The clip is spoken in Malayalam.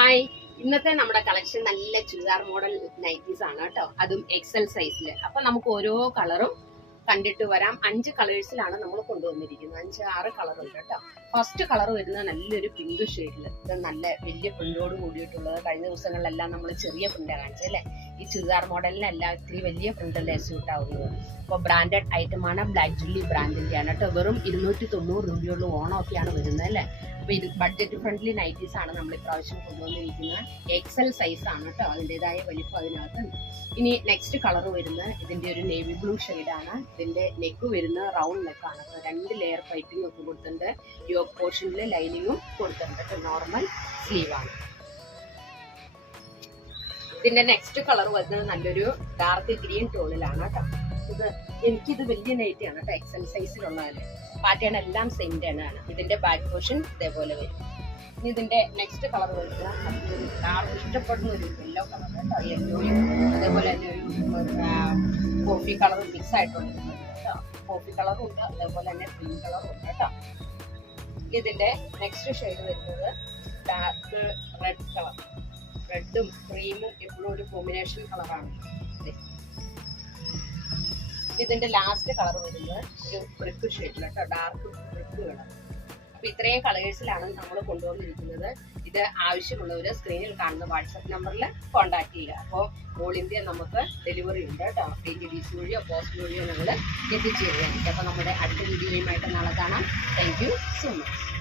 ഹായ്, ഇന്നത്തെ നമ്മുടെ കളക്ഷൻ നല്ല ചുരിദാർ മോഡൽ നൈറ്റീസ് ആണ് കേട്ടോ. അതും എക്സൽ സൈസിൽ. അപ്പൊ നമുക്ക് ഓരോ കളറും കണ്ടിട്ട് വരാം. 5 കളേഴ്സിലാണ് നമ്മൾ കൊണ്ടുവന്നിരിക്കുന്നത്. 5-6 കളർ ഉണ്ട് കേട്ടോ. ഫസ്റ്റ് കളർ വരുന്നത് നല്ലൊരു പിങ്ക് ഷെയ്ഡില്. ഇത് നല്ല വലിയ പ്രിന്റോട് കൂടിയിട്ടുള്ളത്. കഴിഞ്ഞ ദിവസങ്ങളിലെല്ലാം നമ്മൾ ചെറിയ പ്രിന്റാണ് കാണിച്ചത് അല്ലേ. ഈ ചുരിദാർ മോഡലിനെല്ലാം ഇത്തിരി വലിയ പ്രിന്റല്ലേ സ്യൂട്ട് ആവുന്നത്. അപ്പോൾ ബ്രാൻഡഡ് ഐറ്റമാണ്. ബ്ലാക്ക് ജുല്ലി ബ്രാൻഡിന്റെ ആണ് കേട്ടോ. വെറും 290 രൂപയുള്ള ഓണമൊക്കെയാണ് വരുന്നത് അല്ലേ. അപ്പൊ ഇത് ബഡ്ജറ്റ് ഫ്രണ്ട്ലി നൈറ്റീസ് ആണ് നമ്മൾ ഇപ്രാവശ്യം കൊണ്ടുവന്നിരിക്കുന്നത്. എക്സൽ സൈസ് ആണ് കേട്ടോ. അതിൻ്റെതായ വലിപ്പം അതിനകത്തുണ്ട്. ഇനി നെക്സ്റ്റ് കളർ വരുന്നത് ഇതിന്റെ ഒരു നേവി ബ്ലൂ ഷെയ്ഡാണ്. ഇതിന്റെ നെക്ക് വരുന്നത് റൗണ്ട് നെക്കാണ്. 2 ലെയർ പൈപ്പിംഗ് ഒക്കെ കൊടുത്തിട്ടുണ്ട്. യോക്ക് പോർഷനിൽ ലൈനിങ്ങും കൊടുത്തിട്ടുണ്ട്. നോർമൽ സ്ലീവ് ആണ്. ഇതിന്റെ നെക്സ്റ്റ് കളർ വരുന്നത് നല്ലൊരു ഡാർക്ക് ഗ്രീൻ ടോണിലാണ് കേട്ടോ. എനിക്കിത് വലിയ നൈറ്റി ആണ് കേട്ടോ. എക്സൽ സൈസിലുള്ളതല്ലേ. പാറ്റേൺ എല്ലാം സെയിം തന്നെയാണ്. ഇതിന്റെ ബാക്ക് പോർഷൻ ഇതേപോലെ വരും. ഇനി ഇതിന്റെ നെക്സ്റ്റ് കളർ വരുന്നത് നല്ലൊരു ഡാർക്ക് ഇഷ്ടപ്പെടുന്ന ഒരു യെല്ലോ കളർ കേട്ടോ. യെല്ലോയും അതേപോലെ തന്നെ ഒരു കോഫി കളറും മിക്സ് ആയിട്ടുണ്ട് കേട്ടോ. കോഫി കളറും ഉണ്ട്, അതേപോലെ തന്നെ പിങ്ക് കളറും ഉണ്ട് കേട്ടോ. ഇതിന്റെ നെക്സ്റ്റ് ഷെയ്ഡ് വരുന്നത് ഡാർക്ക് റെഡ് കളർ. റെഡും ക്രീമും എപ്പോഴും ഒരു കോമ്പിനേഷൻ കളറാണ്. ഇതിന്റെ ലാസ്റ്റ് കളർ വരുന്നത് ഒരു ബ്രിക്ക് ഷെയ്ഡിൽ കേട്ടോ. Dark brick colour. അപ്പൊ ഇത്രയും കളേഴ്സിലാണ് നമ്മൾ കൊണ്ടുവന്നിരിക്കുന്നത്. ഇത് ആവശ്യമുള്ളവര് സ്ക്രീനിൽ കാണുന്ന വാട്സപ്പ് നമ്പറിൽ കോൺടാക്ട് ചെയ്യുക. അപ്പോൾ ഓൾ ഇന്ത്യ നമുക്ക് ഡെലിവറി ഉണ്ട് കേട്ടോ. DTDC വഴിയോ പോസ്റ്റ് വഴിയോ നമ്മൾ എത്തിച്ചു തരുന്നതായിരിക്കും. അപ്പൊ നമ്മുടെ അടുത്ത വീഡിയോയുമായിട്ട് നാളെ കാണാം. Thank you so much.